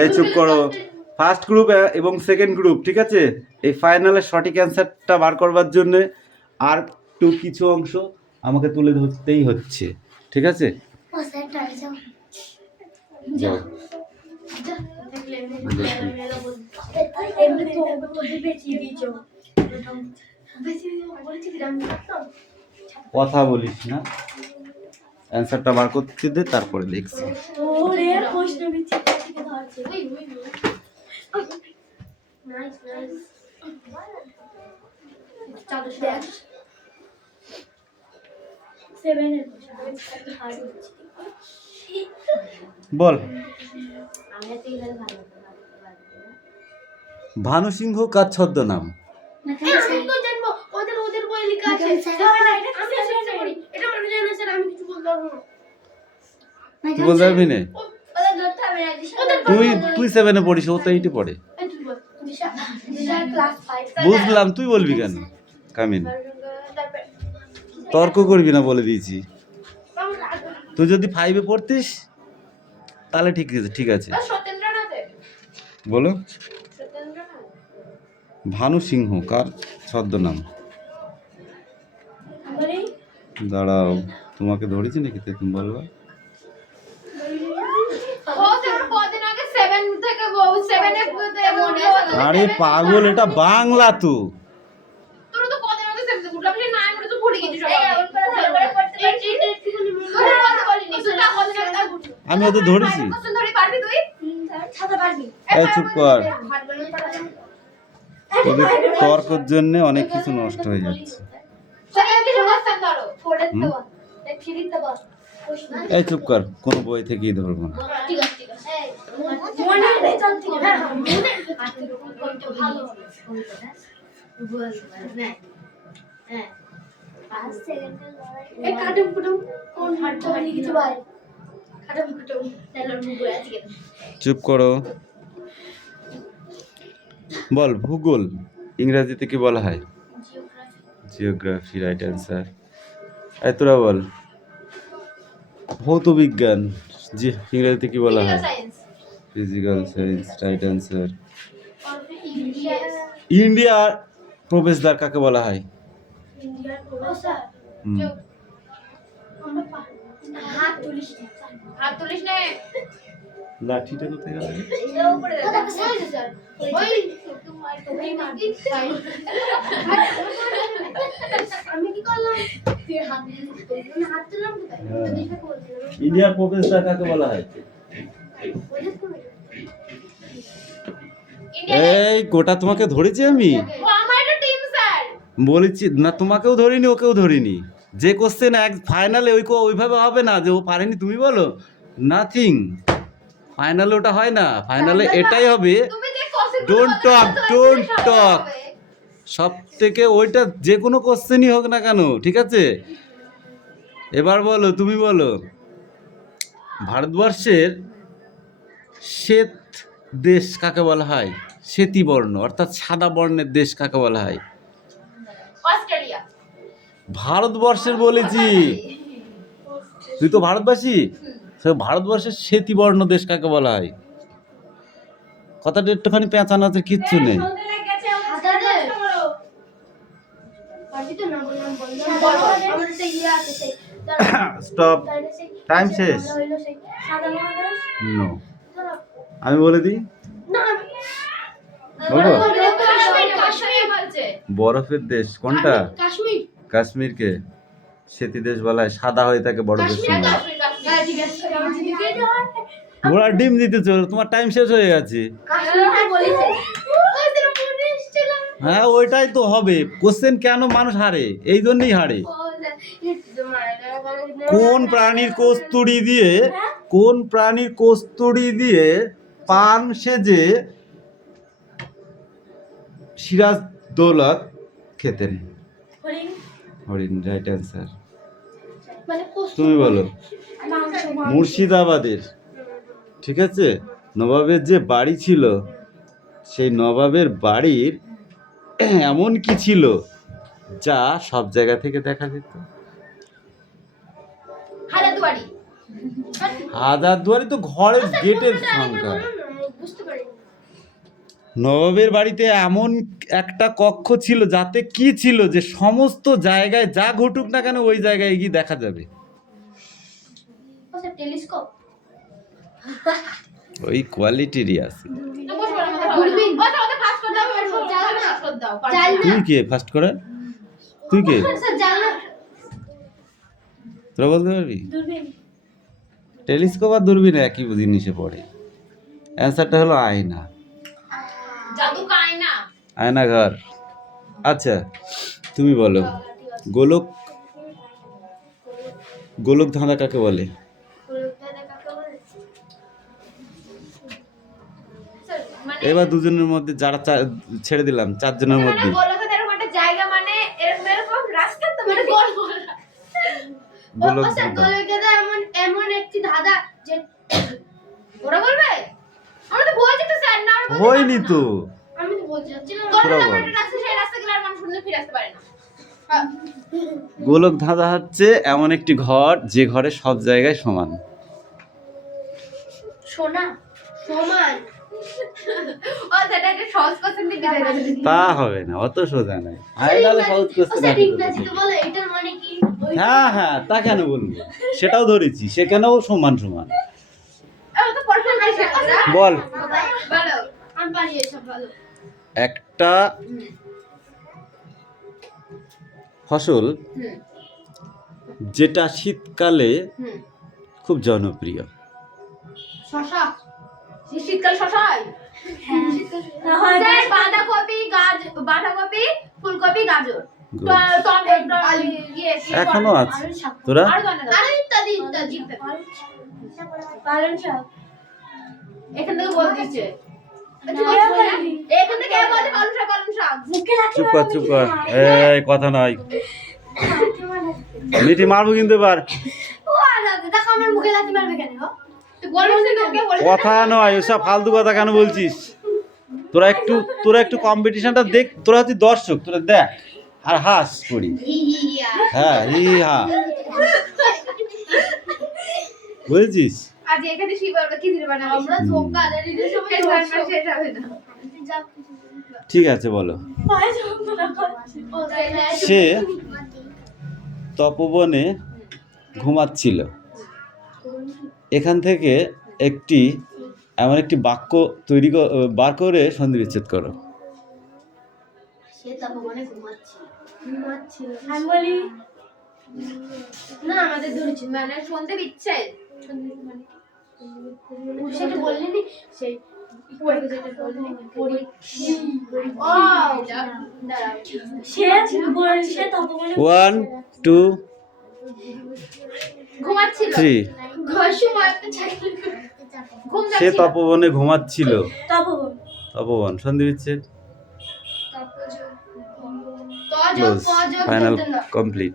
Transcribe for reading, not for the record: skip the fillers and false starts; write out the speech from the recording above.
এই চুপ করো। ফার্স্ট গ্রুপ এবং সেকেন্ড গ্রুপ, ঠিক আছে? এই ফাইনালের সঠিক অ্যান্সারটা বার করবার জন্য আর একটু কিছু অংশ আমাকে তুলে ধরতেই হচ্ছে, ঠিক আছে? যাও। কথা বলিস না, অ্যান্সারটা বার করতে দে, তারপরে দেখছি। বল। ভানু সিংহ কার ছদ্মনাম? তুই বলতে পারবি না? তুই 7-এ পড়িস, ও তো 8-এ পড়ে। বুঝলাম, তুই বলবি কেন? কামিন, তর্ক করবি না বলে দিয়েছি। তুই যদি 5-এ পড়তিস তাহলে ঠিক আছে, ঠিক আছে। বলো। ভানু সিংহ কার ছদ্মনাম? দাঁড়াও, তোমাকে ধরেছি নাকি? তুমি বলবা। আরে পাগল, এটা বাংলা তো। আমি ওদের ধরেছি। এই চুপ কর, তোদের তর্কের জন্য অনেক কিছু নষ্ট হয়ে যাচ্ছে। এই চুপ কর, কোনো বই থেকেই ধরবো না। চুপ করো। বল, ভূগোল ইংরেজিতে কি বলা হয়? Geography, right answer. এই তোরা বল, ভৌত বিজ্ঞান ইংরেজিতে কি বলা হয়? Physical science, right answer. ইন্ডিয়ার প্রবেশদ্বার কাকে বলা হয়? লাঠিটা কোথায় গেল? ইন্ডিয়ার প্রবেশদ্বার কাকে বলা হয়? এই গোটা তোমাকে ধরেছি আমি, বলেছি না? তোমাকেও ধরিনি, ওকেও ধরিনি। যে কোশ্চেন এক ফাইনালে ওইভাবে হবে না যে ও পারেনি তুমি বলো, নাথিং। ফাইনালে ওটা হয় না, ফাইনালে এটাই হবে। Don't talk. সব থেকে ওইটা যে কোনো কোশ্চেনই হোক না কেন, ঠিক আছে? এবার বলো, তুমি বলো, ভারতবর্ষের শ্বেত দেশ কাকে বলা হয়? শ্বেতি বর্ণ অর্থাৎ সাদা বর্ণের দেশ কাকে বলা হয়? অস্ট্রেলিয়া। ভারতবর্ষের বলেছি, তুই তো ভারতবাসী। ভারতবর্ষের শ্বেতি বর্ণ দেশ কাকে বলা হয়? কথাটা একটুখানি পেঁচানো আছে, কিচ্ছু নেই। স্টপ, টাইম শেষ। নো, আমি বলে দিই, বলবো? বরফের দেশ কোনটা? কাশ্মীরকে শ্বেতি দেশ বলা হয়, সাদা হয়ে থাকে বরফের সময়। ঘোড়ার ডিম দিতে চলো, তোমার টাইম শেষ হয়ে গেছে। হ্যাঁ, ওইটাই তো হবে। কোশ্চেন কেন মানুষ হারে? এই জন্যই হারে। কোন প্রাণীর কস্তুরি দিয়ে পান সেজে সিরাজদৌল্লা খেতেন? হরিণ, রাইট অ্যান্সার। তুমি বলো। মুর্শিদাবাদের, ঠিক আছে, নবাবের যে বাড়ি ছিল, সেই নবাবের বাড়ির এমন কি ছিল যা সব জায়গা থেকে দেখা যেত? হাজারদুয়ারি তো ঘরের গেটের সংখ্যা। বুঝতে পারিনি। নবাবের বাড়িতে এমন একটা কক্ষ ছিল যাতে কি ছিল যে সমস্ত জায়গায় যা ঘটুক না কেন ওই জায়গায় গিয়ে দেখা যাবে। আচ্ছা, টেলিস্কোপ। ওই কোয়ালিটিরই আছে। দূরবীন। আচ্ছা, ওটা ফাস্ট করে দাও, এর জানলা ফাস্ট করে দাও। তুই কে ফার্স্ট করে? তুই কে? স্যার জানলা। তোরা বলতে পারবি? দূরবীন। টেলিস্কোপ আর দূরবীন একই জিনিসে পড়ে। অ্যান্সারটা হলো আয়না। জাদু का आईना। আয়না ঘর। আচ্ছা তুমি বলো, গোলক গোলক ধাঁধা কাকে বলে? স্যার মানে এবার দুজনের মধ্যে যারা ছেড়ে দিলাম, চারজনের মানে মধ্যে গোলকের এরকম একটা জায়গা, মানে এরকম রাস্তা তো মানে গোল গোল। গোলক স্যার ধাঁধা। গোলকের এমন এমন একটি ধাঁধা যে ওরা বলবে, আমরা তো বলছি তো স্যার, না আমরা বলতে হয়নি পারবো না। তো। আমি তো বলছি যাচ্ছিলাম তোরা গোলকের বল। একটা রাস্তা, সেই রাস্তা গেলে আর মানুষ শুনলে ফিরে আসতে পারে না। গোলক ধাঁধা হচ্ছে এমন একটি ঘর যে ঘরে সব জায়গায় সমান। সোনা সমান। ও সেটা একটা সহজ কোশ্চেন দিয়ে বিদায় করে দিই। তা হবে না, অত সোজা নয়। আয়নালে সহজ কোশ্চেন স্যার আছে তো। ইংরেজিতে বলে এটার মানে কি? হ্যাঁ হ্যাঁ, তা কেন বলবো, সেটাও ধরেছি, সেখানেও সমান সমান। আমি তো পড়তে পারি না। বল। বলো, আমি পারি এসব, বলো। একটা ফসল হুম যেটা শীতকালে হুম। খুব জনপ্রিয়। শশা। শীতকাল শশা হয়? হ্যাঁ। স্যার বাঁধাকপি, ফুলকপি, গাজর। Good. টমেটো, এখনো আছে। তোরা? আরো ইত্যাদি ইত্যাদি। পালং শাক। এখান থেকে বল দিচ্ছে। এখান থেকে বলছে পালং শাক। চুপ কর চুপ কর, এই কথা নয়। মিঠি মারবো কিন্তু এবার। ও আলাদা, দেখো আমার মুখে লাথি মারবে কেন? তো বলছি তো ওকে বলে। কথা নয়, ওসব ফালতু কথা কেন বলছিস? তোরা একটু কম্পিটিশনটা দেখ, তোরা হচ্ছে দর্শক, তোরা দেখ আর হাস করি। হ্যাঁ হা বুঝেছিস? আজ এখানে শিবারটা কি দিতে বানাবো আমরা? ধোকা রিলের সময় শেষ হবে না। ঠিক আছে বলো। সে তপবনে ঘুমাচ্ছিল, এখান থেকে এমন একটি বাক্য বার করে সন্ধি বিচ্ছেদ করো। সে তপবনে ঘুমাচ্ছিল। আমি বলি না, আমাদের ধরেছি মানে শুনতে বিচ্ছেদ। সেটা বললিনি, সেই যেটা বললি সে তপবনে 1 2 ঘুমাচ্ছিল। 3 সময় একটা চাকরি ঘুম সে যাচ্ছিল। তপবনে ঘুমাচ্ছিল। তপবন তপবন সন্ধি বিচ্ছেদ তজ ক্লোজ, পজ ফাইনাল কমপ্লিট।